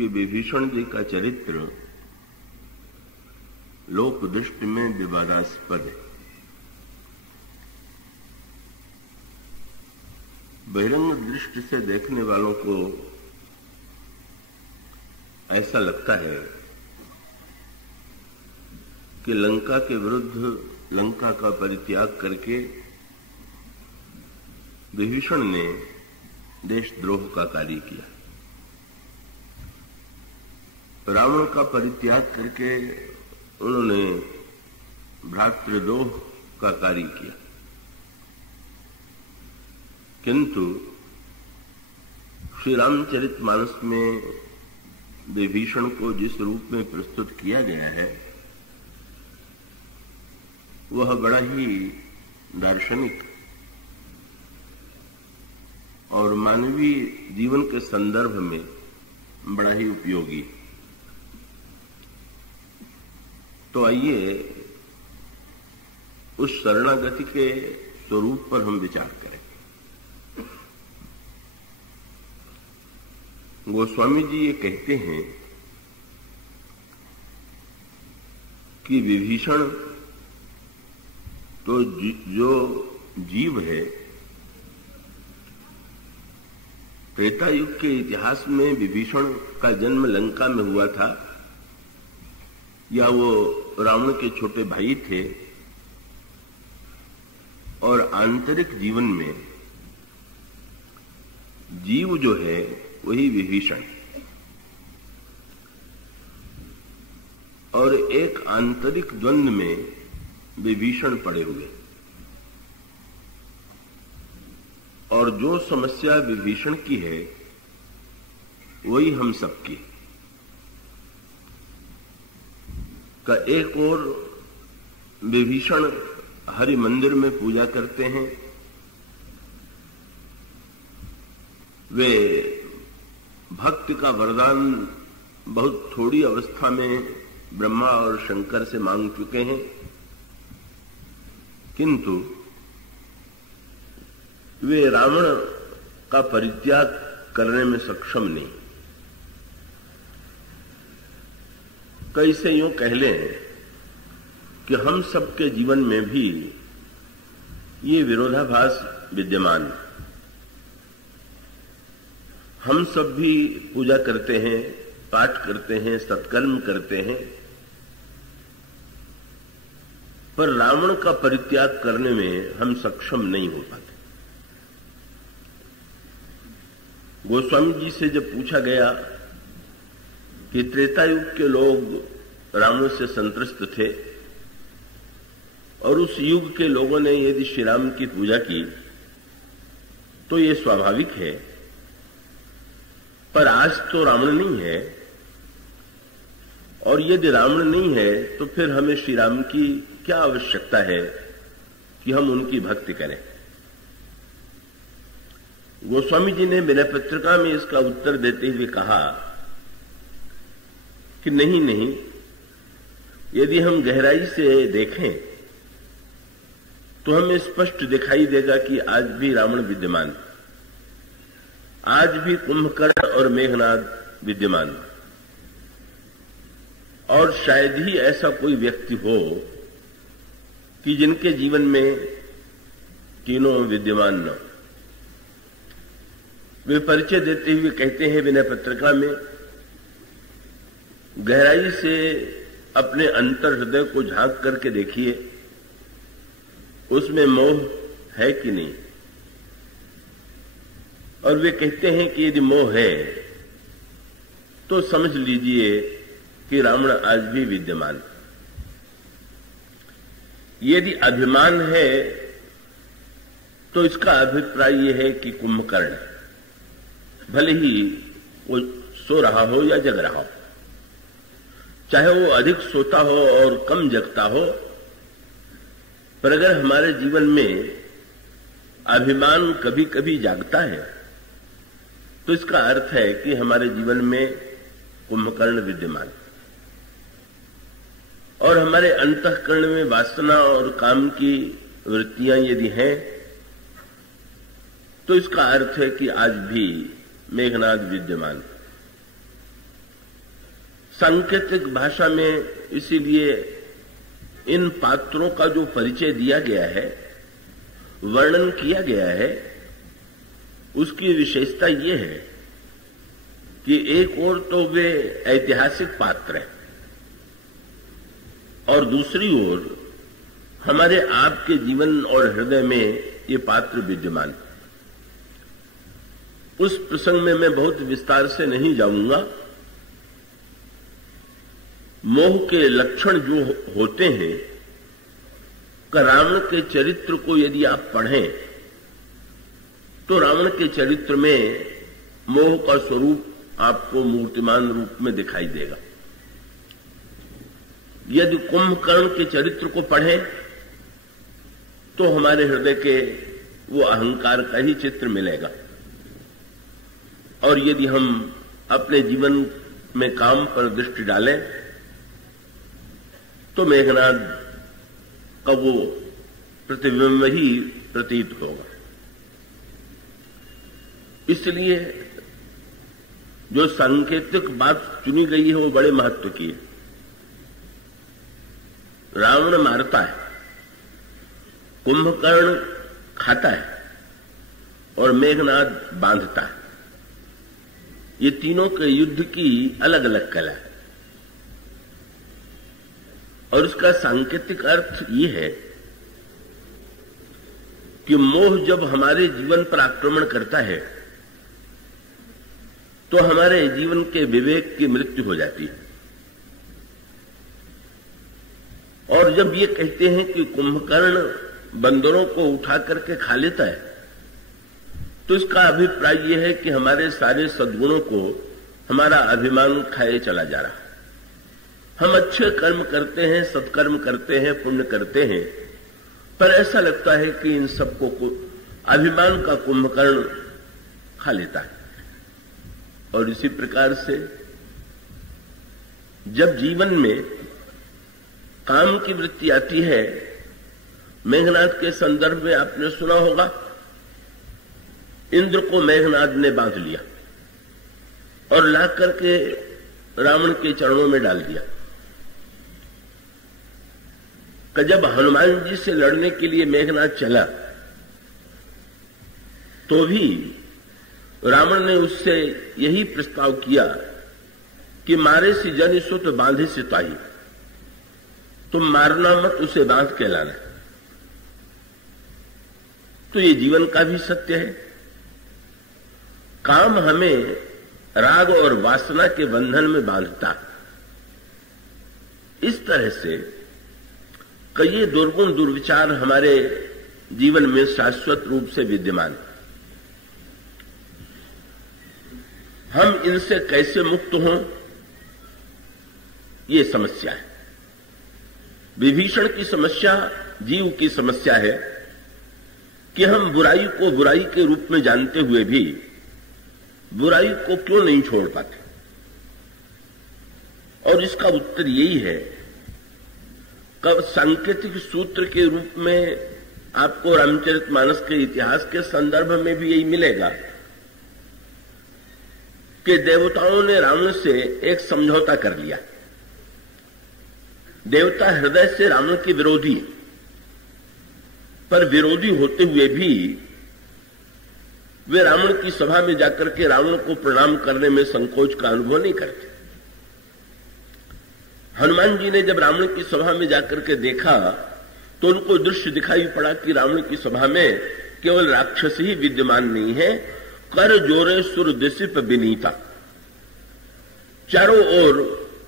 कि विभीषण जी का चरित्र लोक दृष्टि में विवादास्पद है। बहिरंग दृष्टि से देखने वालों को ऐसा लगता है कि लंका के विरुद्ध लंका का परित्याग करके विभीषण ने देशद्रोह का कार्य किया, रावण का परित्याग करके उन्होंने भ्रातृद्रोह का कार्य किया। किंतु श्री रामचरितमानस में विभीषण को जिस रूप में प्रस्तुत किया गया है वह बड़ा ही दार्शनिक और मानवीय जीवन के संदर्भ में बड़ा ही उपयोगी। तो आइए उस शरणागति के स्वरूप पर हम विचार करें। गोस्वामी जी ये कहते हैं कि विभीषण तो जो जीव है, त्रेता युग के इतिहास में विभीषण का जन्म लंका में हुआ था या वो रावण के छोटे भाई थे, और आंतरिक जीवन में जीव जो है वही विभीषण, और एक आंतरिक द्वंद्व में विभीषण पड़े हुए, और जो समस्या विभीषण की है वही हम सबकी का। एक और विभीषण हरि मंदिर में पूजा करते हैं, वे भक्ति का वरदान बहुत थोड़ी अवस्था में ब्रह्मा और शंकर से मांग चुके हैं, किंतु वे रावण का परित्याग करने में सक्षम नहीं। कैसे यूं कह लें कि हम सबके जीवन में भी ये विरोधाभास विद्यमान। हम सब भी पूजा करते हैं, पाठ करते हैं, सत्कर्म करते हैं, पर रावण का परित्याग करने में हम सक्षम नहीं हो पाते। गोस्वामी जी से जब पूछा गया कि त्रेता युग के लोग रावण से संतुष्ट थे और उस युग के लोगों ने यदि श्री राम की पूजा की तो ये स्वाभाविक है, पर आज तो रावण नहीं है, और यदि रावण नहीं है तो फिर हमें श्री राम की क्या आवश्यकता है कि हम उनकी भक्ति करें। गोस्वामी जी ने विनय पत्रिका में इसका उत्तर देते हुए कहा कि नहीं, यदि हम गहराई से देखें तो हमें स्पष्ट दिखाई देगा कि आज भी रावण विद्यमान, आज भी कुंभकर्ण और मेघनाद विद्यमान, और शायद ही ऐसा कोई व्यक्ति हो कि जिनके जीवन में तीनों विद्यमान न। वे परिचय देते हुए कहते हैं विनय पत्रिका में, गहराई से अपने अंतर हृदय को झांक करके देखिए, उसमें मोह है कि नहीं। और वे कहते हैं कि यदि मोह है तो समझ लीजिए कि रावण आज भी विद्यमान। यदि अभिमान है तो इसका अभिप्राय यह है कि कुंभकर्ण भले ही वो सो रहा हो या जग रहा हो, चाहे वो अधिक सोता हो और कम जगता हो, पर अगर हमारे जीवन में अभिमान कभी कभी जागता है तो इसका अर्थ है कि हमारे जीवन में कुंभकर्ण विद्यमान, और हमारे अंतःकरण में वासना और काम की वृत्तियां यदि हैं तो इसका अर्थ है कि आज भी मेघनाद विद्यमान। सांकेतिक भाषा में इसीलिए इन पात्रों का जो परिचय दिया गया है, वर्णन किया गया है, उसकी विशेषता ये है कि एक ओर तो वे ऐतिहासिक पात्र हैं और दूसरी ओर हमारे आपके जीवन और हृदय में ये पात्र विद्यमान। उस प्रसंग में मैं बहुत विस्तार से नहीं जाऊंगा। मोह के लक्षण जो होते हैं, रावण के चरित्र को यदि आप पढ़ें तो रावण के चरित्र में मोह का स्वरूप आपको मूर्तिमान रूप में दिखाई देगा। यदि कुंभकर्ण के चरित्र को पढ़ें तो हमारे हृदय के वो अहंकार का ही चित्र मिलेगा। और यदि हम अपने जीवन में काम पर दृष्टि डालें तो मेघनाद का वो प्रतिबिंब ही प्रतीत होगा। इसलिए जो सांकेतिक बात चुनी गई है वो बड़े महत्व की है। रावण मारता है, कुंभकर्ण खाता है और मेघनाद बांधता है। ये तीनों के युद्ध की अलग अलग कला है और उसका सांकेतिक अर्थ ये है कि मोह जब हमारे जीवन पर आक्रमण करता है तो हमारे जीवन के विवेक की मृत्यु हो जाती है। और जब ये कहते हैं कि कुंभकर्ण बंदरों को उठा करके खा लेता है तो इसका अभिप्राय यह है कि हमारे सारे सद्गुणों को हमारा अभिमान खाए चला जा रहा है। हम अच्छे कर्म करते हैं, सत्कर्म करते हैं, पुण्य करते हैं, पर ऐसा लगता है कि इन सबको अभिमान का कुंभकर्ण खा लेता है। और इसी प्रकार से जब जीवन में काम की वृत्ति आती है, मेघनाद के संदर्भ में आपने सुना होगा, इंद्र को मेघनाद ने बांध लिया और ला करके रावण के चरणों में डाल दिया। कि जब हनुमान जी से लड़ने के लिए मेघनाद चला तो भी रावण ने उससे यही प्रस्ताव किया कि मारे सी जन सुत बांधे सिताई, तुम मारना मत, उसे बांध के लाना। तो ये जीवन का भी सत्य है। काम हमें राग और वासना के बंधन में बांधता। इस तरह से कई दुर्गुण दुर्विचार हमारे जीवन में शाश्वत रूप से विद्यमान। हम इनसे कैसे मुक्त हों, ये समस्या है। विभीषण की समस्या जीव की समस्या है कि हम बुराई को बुराई के रूप में जानते हुए भी बुराई को क्यों नहीं छोड़ पाते। और इसका उत्तर यही है, कब सांकेतिक सूत्र के रूप में आपको रामचरितमानस के इतिहास के संदर्भ में भी यही मिलेगा कि देवताओं ने रावण से एक समझौता कर लिया। देवता हृदय से रावण के विरोधी, पर विरोधी होते हुए भी वे रावण की सभा में जाकर के रावण को प्रणाम करने में संकोच का अनुभव नहीं करते। हनुमान जी ने जब रावण की सभा में जाकर के देखा तो उनको दृश्य दिखाई पड़ा कि रावण की सभा में केवल राक्षस ही विद्यमान नहीं है, कर जोरे सुर दिसिप विनीता, चारों ओर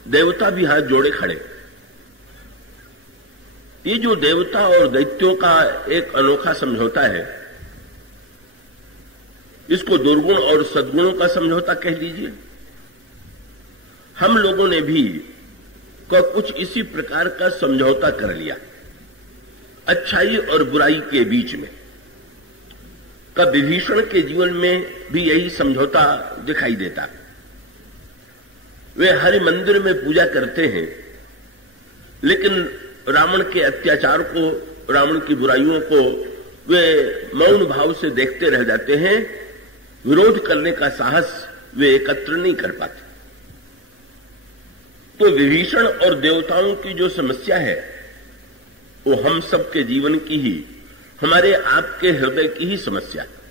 देवता भी हाथ जोड़े खड़े। ये जो देवता और दैत्यों का एक अनोखा समझौता है, इसको दुर्गुण और सद्गुणों का समझौता कह लीजिए। हम लोगों ने भी कुछ इसी प्रकार का समझौता कर लिया अच्छाई और बुराई के बीच में। का विभीषण के जीवन में भी यही समझौता दिखाई देता। वे हरि मंदिर में पूजा करते हैं, लेकिन रावण के अत्याचार को, रावण की बुराइयों को वे मौन भाव से देखते रह जाते हैं। विरोध करने का साहस वे एकत्र नहीं कर पाते। तो विभीषण और देवताओं की जो समस्या है वो हम सबके जीवन की ही, हमारे आपके हृदय की ही समस्या है।